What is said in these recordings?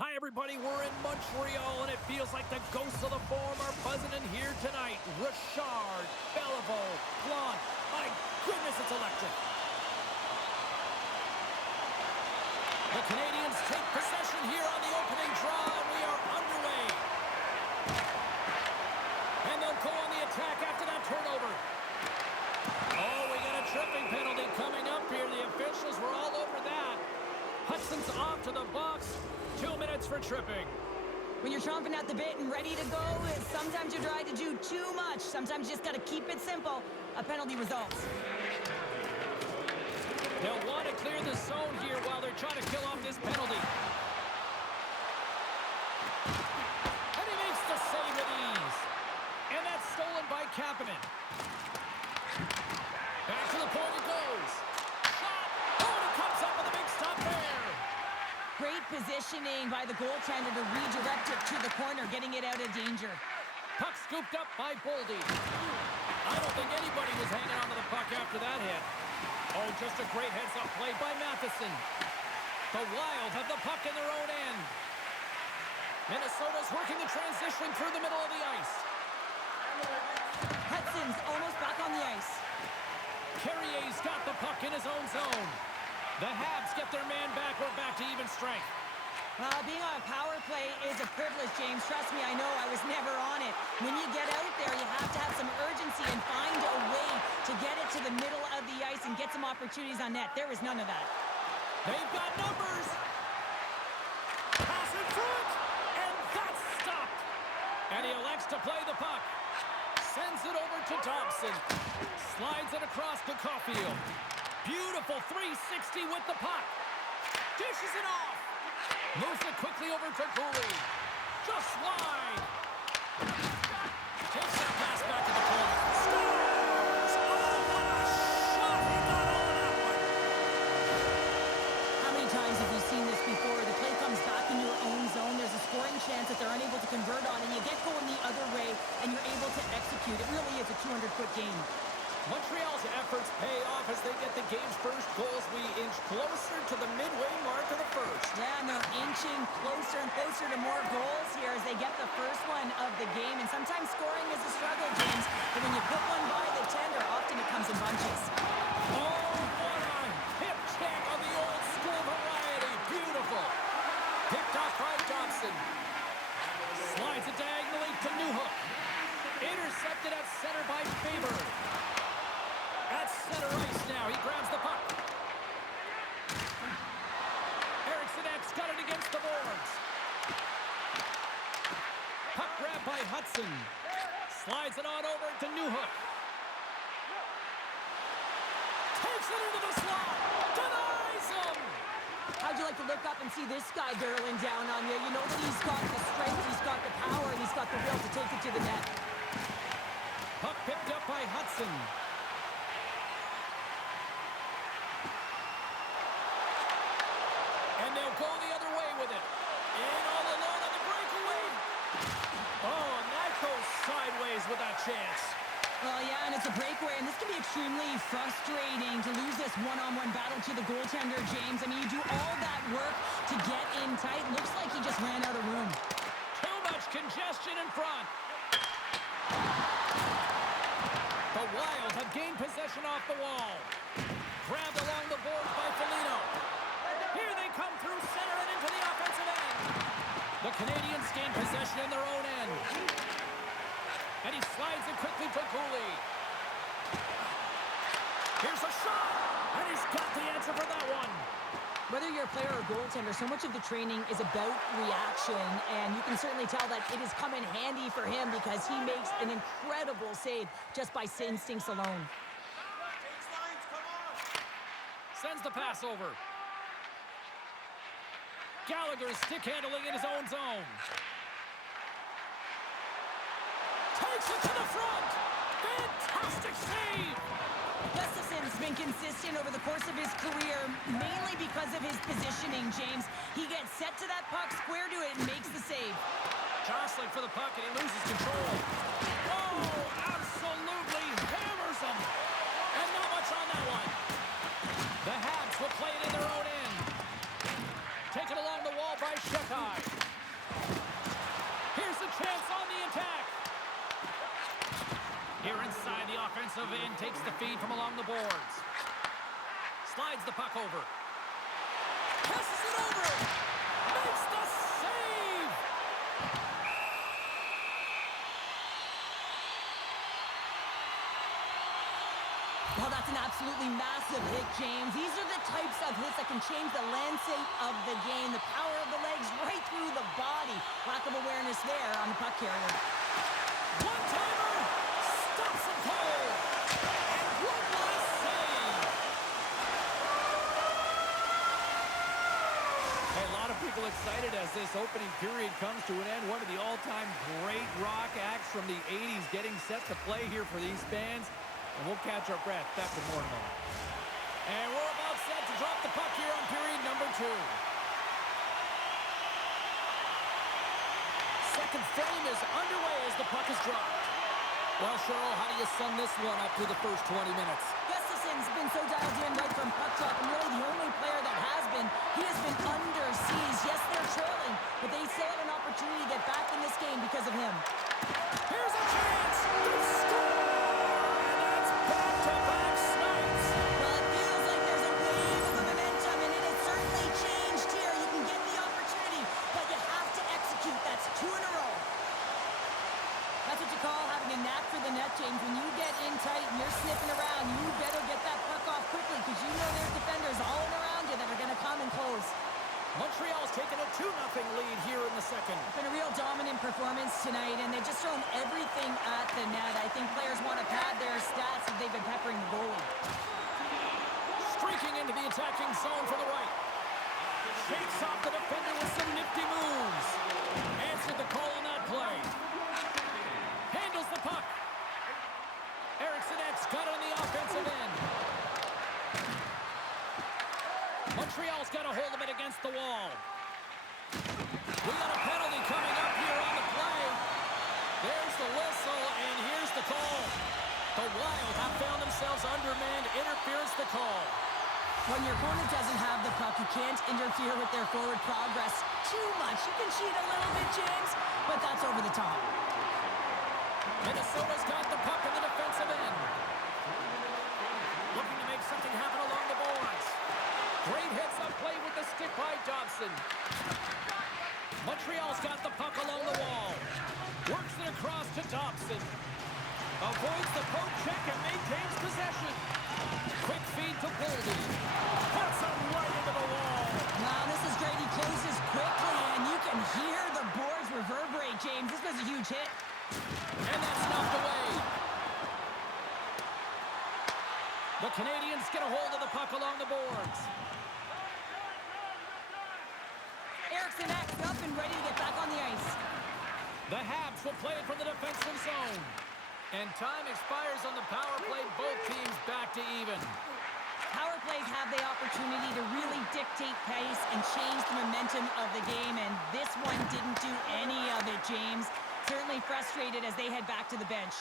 Hi, everybody. We're in Montreal, and it feels like the ghosts of the Forum are buzzing in here tonight. Richard, Beliveau, Blanc. My goodness, it's electric. The Canadians take possession here on the opening draw, and we are underway. And they'll go on the attack after that turnover. Oh, we got a tripping penalty coming up here. The officials were all over that. Hudson's off to the box. 2 minutes for tripping. When you're chomping at the bit and ready to go, sometimes you try to do too much. Sometimes you just got to keep it simple. A penalty results. They'll want to clear the zone here while they're trying to kill off this penalty. And he makes the save with ease. And that's stolen by Kapanen. Back to the point it goes. Shot! Oh, and it comes up with a big stop there. Great positioning by the goaltender to redirect it to the corner, getting it out of danger. Puck scooped up by Boldy. I don't think anybody was hanging on to the puck after that hit. Oh, just a great heads-up play by Matheson. The Wild have the puck in their own end. Minnesota's working the transition through the middle of the ice. Hudson's almost back on the ice. Carrier's got the puck in his own zone. The Habs get their man back. We're back to even strength. Being on a power play is a privilege, James. Trust me, I know. I was never on it. When you get out there, you have to have some urgency and find a way to get it to the middle of the ice and get some opportunities on net. There was none of that. They've got numbers. Pass in front, and that's stopped. And he elects to play the puck. Sends it over to Dobson. Slides it across to Caulfield. Beautiful 360 with the puck. Dishes it off. Moves it quickly over to Cooley. Just wide. Takes that pass back to the corner. Scores! Oh, what a shot! He got all of that one. How many times have we seen this before? The play comes back in your own zone. There's a scoring chance that they're unable to convert on, and you get going the other way, and you're able to execute. It really is a 200-foot game. Montreal's efforts pay off as they get the game's first goals. We inch closer to the midway mark of the first. Yeah, and they're inching closer and closer to more goals here as they get the first one of the game. And sometimes scoring is a struggle, James. But when you put one by the tender, often it comes in bunches. Oh, what a hip check of the old school variety. Beautiful. Picked off by Dobson. Slides it diagonally to Newhook. Intercepted at center by Faber. At center ice now. He grabs the puck. Eriksson X got it against the boards. Puck grabbed by Hudson. Slides it on over to Newhook. Takes it into the slot. Denies him. How'd you like to look up and see this guy barreling down on you? You know that he's got the strength, he's got the power, and he's got the will to take it to the net. Puck picked up by Hudson. And they'll go the other way with it. In all alone on the breakaway. Oh, and that goes sideways with that chance. Well, yeah, and it's a breakaway, and this can be extremely frustrating to lose this one-on-one battle to the goaltender, James. I mean, you do all that work to get in tight. Looks like he just ran out of room. Too much congestion in front. The Wild have gained possession off the wall. Grabbed along the boards by Foligno. Here they come through center and into the offensive end. The Canadians gain possession in their own end. And he slides it quickly to Cooley. Here's a shot. And he's got the answer for that one. Whether you're a player or a goaltender, so much of the training is about reaction, and you can certainly tell that it has come in handy for him because he makes an incredible save just by instincts alone. Sends the pass over. Gallagher stick handling in his own zone. Takes it to the front. Fantastic save. Gustafson's been consistent over the course of his career, mainly because of his positioning, James. He gets set to that puck, square to it, and makes the save. Jostling for the puck, and he loses control. Oh, absolutely hammers him. And not much on that one. The Habs will play it in their own end. Taken along the wall by Shekai. Here's a chance on the attack. Here inside the offensive end, takes the feed from along the boards. Slides the puck over. Passes it over. Makes the save. Well, that's an absolutely massive hit, James. These are the types of hits that can change the landscape of the game. The power of the legs right through the body. Lack of awareness there on the puck carrier. One-timer. Stops him cold. And one last save. Hey, a lot of people excited as this opening period comes to an end. One of the all-time great rock acts from the 80s getting set to play here for these fans. And we'll catch our breath. Back to more in a moment. And we're about set to drop the puck here on period number 2. Second frame is underway as the puck is dropped. Well, Cheryl, how do you sum this one up through the first 20 minutes? Gustafson's been so dialed in right from puck drop, and really the only player that has been. He has been under siege. Yes, they're trailing, but they still have an opportunity to get back in this game because of him. Here's a chance to score! And that's back-to-back snipes. Well, it feels like there's a wave of momentum, and it has certainly changed here. You can get the opportunity, but you have to execute. That's 2 in a row. That's what you call having a knack for the net, James. When you get in tight and you're sniffing around, you better get that puck off quickly because you know there's defenders all around you that are going to come and close. Montreal's taken a 2-0 lead here in the second. It's been a real dominant performance tonight, and they've just thrown everything at the net. I think players want to pad their stats if they've been peppering the goalie. Streaking into the attacking zone from the right. Shakes off the defender with some nifty moves. Answered the call on that play. Handles the puck. Ericsson's got on the offensive end. Montreal's got a hold of it against the wall. We got a penalty coming up here on the play. There's the whistle, and here's the call. The Wild have found themselves undermanned. Interference the call. When your opponent doesn't have the puck, you can't interfere with their forward progress too much. You can cheat a little bit, James, but that's over the top. Minnesota's got the puck in the defensive end. Looking to make something happen along the boards. Great hits up play with the stick by Dobson. Montreal's got the puck along the wall. Works it across to Dobson. Avoids the poke check and maintains possession. Quick feed to Boldy. Puts him right into the wall. Wow, this is great. He closes quickly, and you can hear the boards reverberate, James. This was a huge hit. And that's knocked away. The Canadians get a hold of the puck along the boards. Eriksson acts up and ready to get back on the ice. The Habs will play it from the defensive zone. And time expires on the power play. Both teams back to even. Power plays have the opportunity to really dictate pace and change the momentum of the game, and this one didn't do any of it, James. Certainly frustrated as they head back to the bench.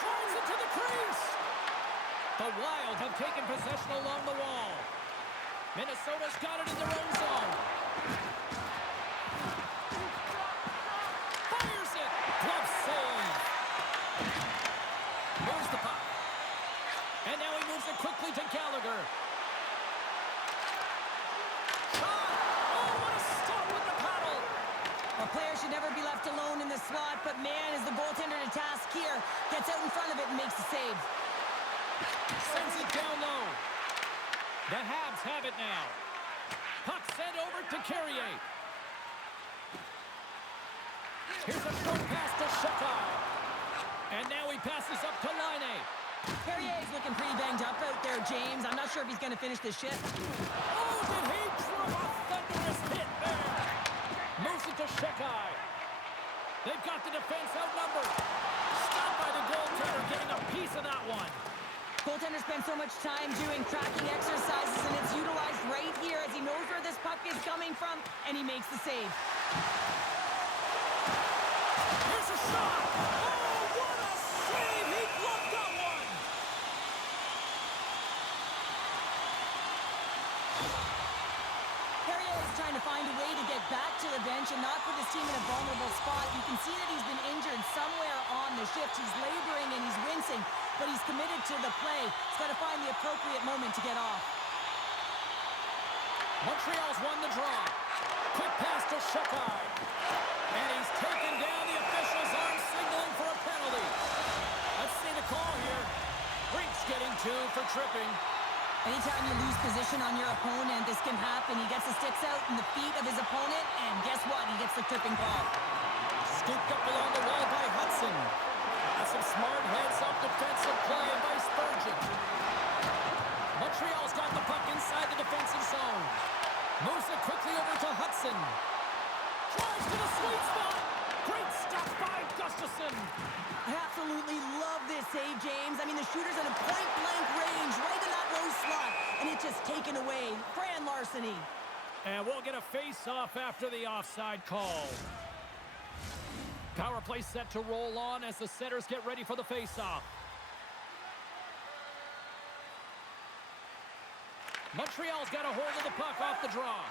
Drives it to the crease. The Wild have taken possession along the wall. Minnesota's got it in their own zone. Fires it. Glove save. Moves the puck. And now he moves it quickly to Gallagher. Shot. Oh, what a stop with the paddle. A player should never be left alone in the slot, but man, is the goaltender to task here. Gets out in front of it and makes the save. Sends it down low. The Habs have it now. Puck sent over to Carrier. Here's a short pass to Shekai. And now he passes up to Laine. Carrier's looking pretty banged up out there, James. I'm not sure if he's going to finish this shift. Oh, did he throw a thunderous hit there? Moves it to Shekai. They've got the defense outnumbered. Stopped by the goaltender, getting a piece of that one. Goaltender spends so much time doing tracking exercises, and it's utilized right here as he knows where this puck is coming from, and he makes the save. Here's a shot! Oh, what a save! He gloved that one! Carrier back to the bench and not put his team in a vulnerable spot. You can see that he's been injured somewhere on the shift. He's laboring and he's wincing, but he's committed to the play. He's got to find the appropriate moment to get off. Montreal's won the draw. Quick pass to Shakai. And he's taken down. The officials aren't signaling for a penalty. Let's see the call here. Brink's getting 2 for tripping. Anytime you lose position on your opponent, this can happen. He gets the sticks out in the feet of his opponent, and guess what? He gets the tripping call. Scooped up along the wall by Hudson. That's some smart heads-up defensive play by Spurgeon. Montreal's got the puck inside the defensive zone. Moves it quickly over to Hudson. Drives to the sweet spot. Great stop by Gustafson. I absolutely love this save, James. I mean, the shooter's at a point-blank range, right in that low slot, and it's just taken away. Fran larceny. And we'll get a face-off after the offside call. Power play set to roll on as the setters get ready for the face-off. Montreal's got a hold of the puck off the draw.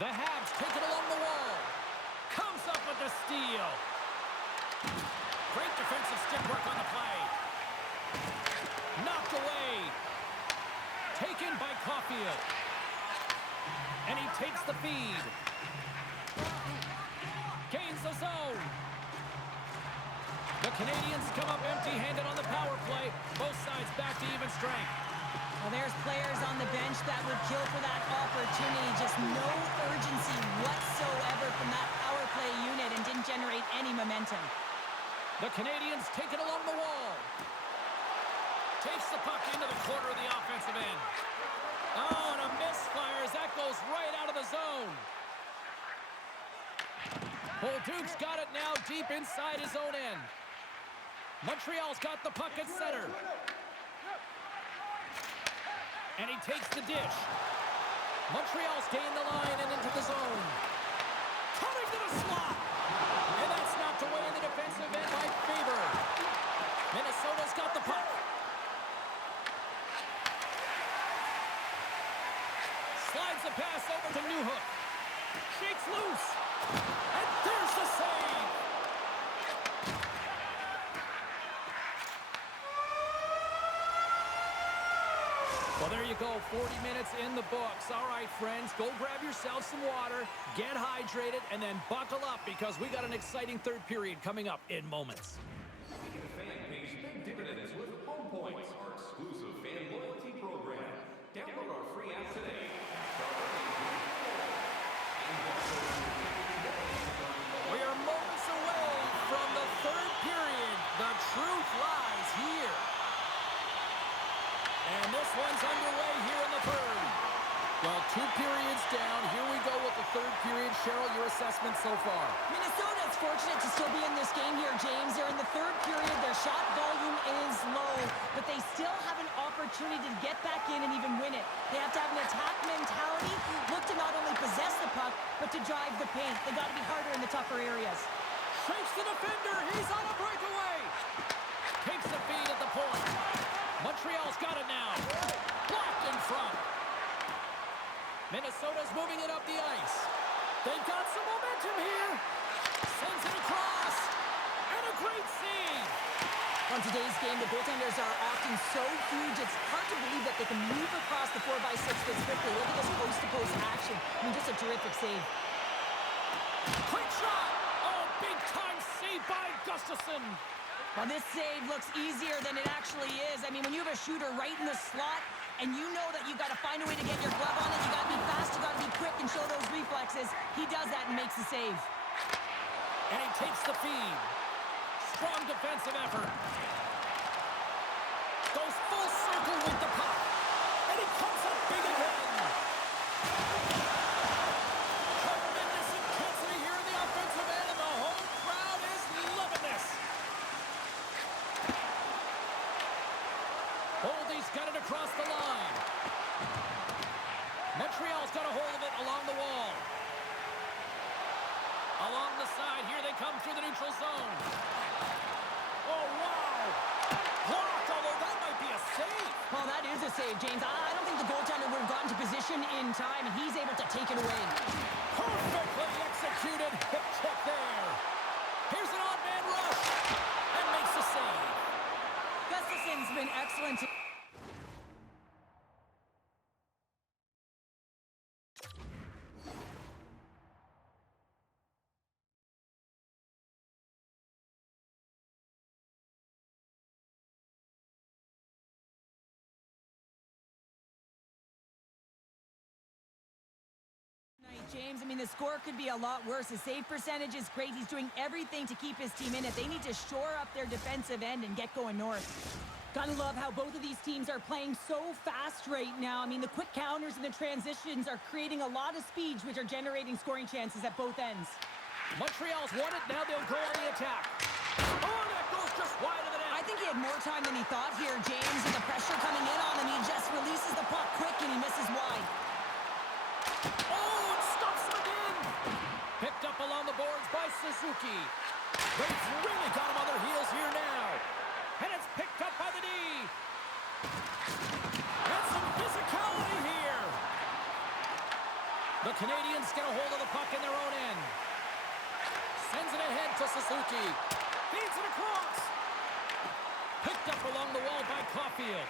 The Habs take it along the wall. Comes up with the steal. Great defensive stick work on the play. Knocked away. Taken by Caulfield. And he takes the feed. Gains the zone. The Canadians come up empty-handed on the power play. Both sides back to even strength. Well, there's players on the bench that would kill for that opportunity. Just no urgency whatsoever from that power play unit and didn't generate any momentum. The Canadians take it along the wall. Takes the puck into the corner of the offensive end. Oh, and a misfire as that goes right out of the zone. Bolduc's got it now deep inside his own end. Montreal's got the puck at center. And he takes the dish. Montreal's gained the line and into the zone. Coming to the slot. And that's knocked away in the defensive end by Faber. Minnesota's got the puck. Slides the pass over to Newhook. Shakes loose. And there's the save. Well, there you go. 40 minutes in the books. All right, friends, go grab yourself some water, get hydrated, and then buckle up because we got an exciting third period coming up in moments. Fan pays big dividends with Home Points, our exclusive fan loyalty program. Download our free app today. We are moments away from the third period. The truth lies here. And this one's underway here in the third. Well, 2 periods down. Here we go with the third period. Cheryl, your assessment so far? Minnesota is fortunate to still be in this game here, James. They're in the third period. Their shot volume is low, but they still have an opportunity to get back in and even win it. They have to have an attack mentality, look to not only possess the puck, but to drive the paint. They got to be harder in the tougher areas. Shakes the defender. He's on a breakaway. Takes the feed at the point. Montreal's got it now. Blocked in front. Minnesota's moving it up the ice. They've got some momentum here. Sends it across. And a great save. On today's game, the goaltenders are often so huge, it's hard to believe that they can move across the 4x6 this quickly. Look at this post-to-post action. I mean, just a terrific save. Quick shot. Oh, big-time save by Gustafson. Well, this save looks easier than it actually is. I mean, when you have a shooter right in the slot and you know that you've got to find a way to get your glove on it, you got to be fast, you got to be quick and show those reflexes. He does that and makes the save. And he takes the feed. Strong defensive effort. Goes full circle with the puck. And he comes up big again. Tremendous intensity here in the offensive end, and the home crowd is loving this. Boldy's got it across the line. Montreal's got a hold of it along the wall. Along the side, here they come through the neutral zone. Oh, wow. Blocked, although that might be a save. Well, that is a save, James. I don't think the goaltender would have gotten to position in time, and he's able to take it away. check there. Here's an odd man rush. And makes the save. Gustafson's been excellent. James, I mean, the score could be a lot worse. His save percentage is great. He's doing everything to keep his team in it. They need to shore up their defensive end and get going north. Gotta love how both of these teams are playing so fast right now. I mean, the quick counters and the transitions are creating a lot of speeds, which are generating scoring chances at both ends. Montreal's won it. Now they'll go on the attack. Oh, that goes just wide of the net. I think he had more time than he thought here, James, with the pressure coming in on him. He just releases the puck quick and he misses wide. Oh, it stops him again. Picked up along the boards by Suzuki. They've really got him on their heels here now. And it's picked up by the D. And some physicality here. The Canadians get a hold of the puck in their own end. Sends it ahead to Suzuki. Feeds it across. Picked up along the wall by Caulfield.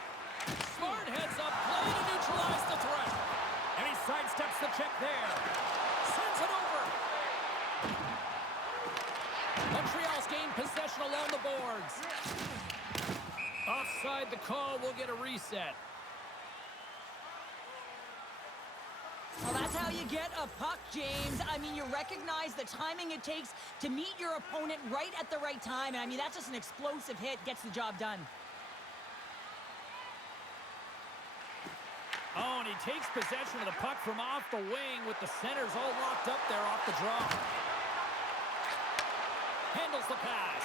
Smart heads up, play to neutralize the threat. And he sidesteps the check there. Sends it over. Montreal's gained possession along the boards. Offside the call, will get a reset. Well, that's how you get a puck, James. I mean, you recognize the timing it takes to meet your opponent right at the right time. And I mean, that's just an explosive hit, gets the job done. Oh, and he takes possession of the puck from off the wing with the centers all locked up there off the draw. Handles the pass.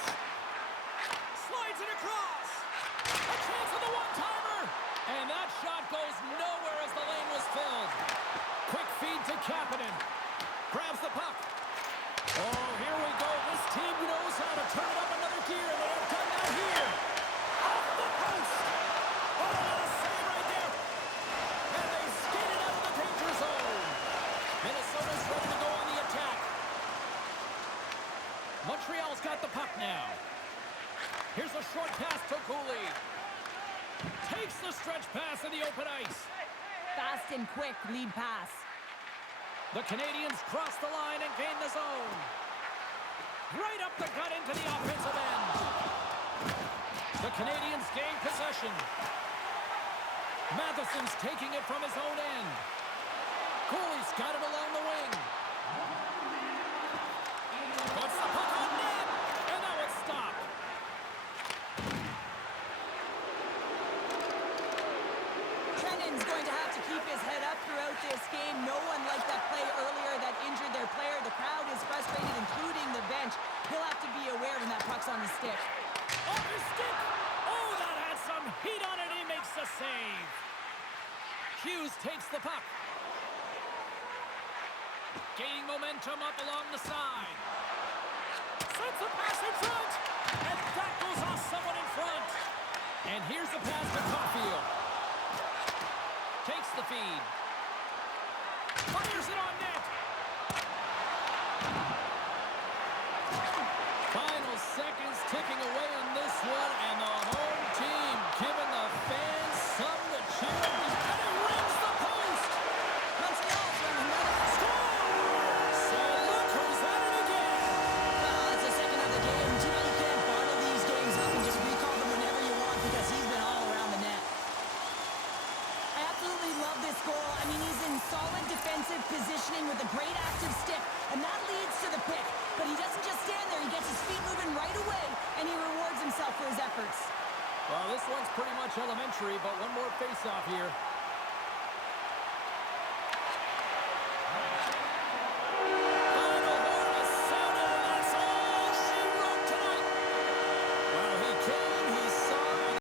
Slides it across. A chance of the one-timer. And that shot goes nowhere as the lane was filled. Quick feed to Kapanen. Grabs the puck. Oh, here we go. This team knows how to turn it up another gear. They have done that here. Off the post. Oh, what a save right there. And they skated out of the danger zone. Minnesota's ready to go on the attack. Montreal's got the puck now. Here's a short pass to Cooley. Takes the stretch pass in the open ice. Fast and quick lead pass. The Canadians cross the line and gain the zone. Right up the gut into the offensive end. The Canadians gain possession. Matheson's taking it from his own end. Cooley's got it along the wing. Puts the puck on net, and now it's stopped. Trennan's going to have to keep his head up throughout this game. No one liked that play earlier that injured their player. The crowd is frustrated, including the bench. He'll have to be aware when that puck's on the stick. Off his stick! Oh, that had some heat on it. He makes the save. Hughes takes the puck. Gaining momentum up along the side. Sends the pass in front. And that goes off someone in front. And here's the pass to Caulfield. Takes the feed. Fires it on net. Final seconds ticking away on this one, and the home team giving the fans something to cheer up. And it rings the post. Montreal's from another Score! So look who's at it again. It's the second of the game. You know, you can't bottle these games up and just recall them whenever you want because he's been all around the net. I absolutely love this goal. I mean, he's in solid defensive positioning with a great active stick, and that leads to the pick. But he doesn't just stand there. He gets his feet moving right away, and he rewards himself for his efforts. Well, this one's pretty much elementary, but one more face-off here.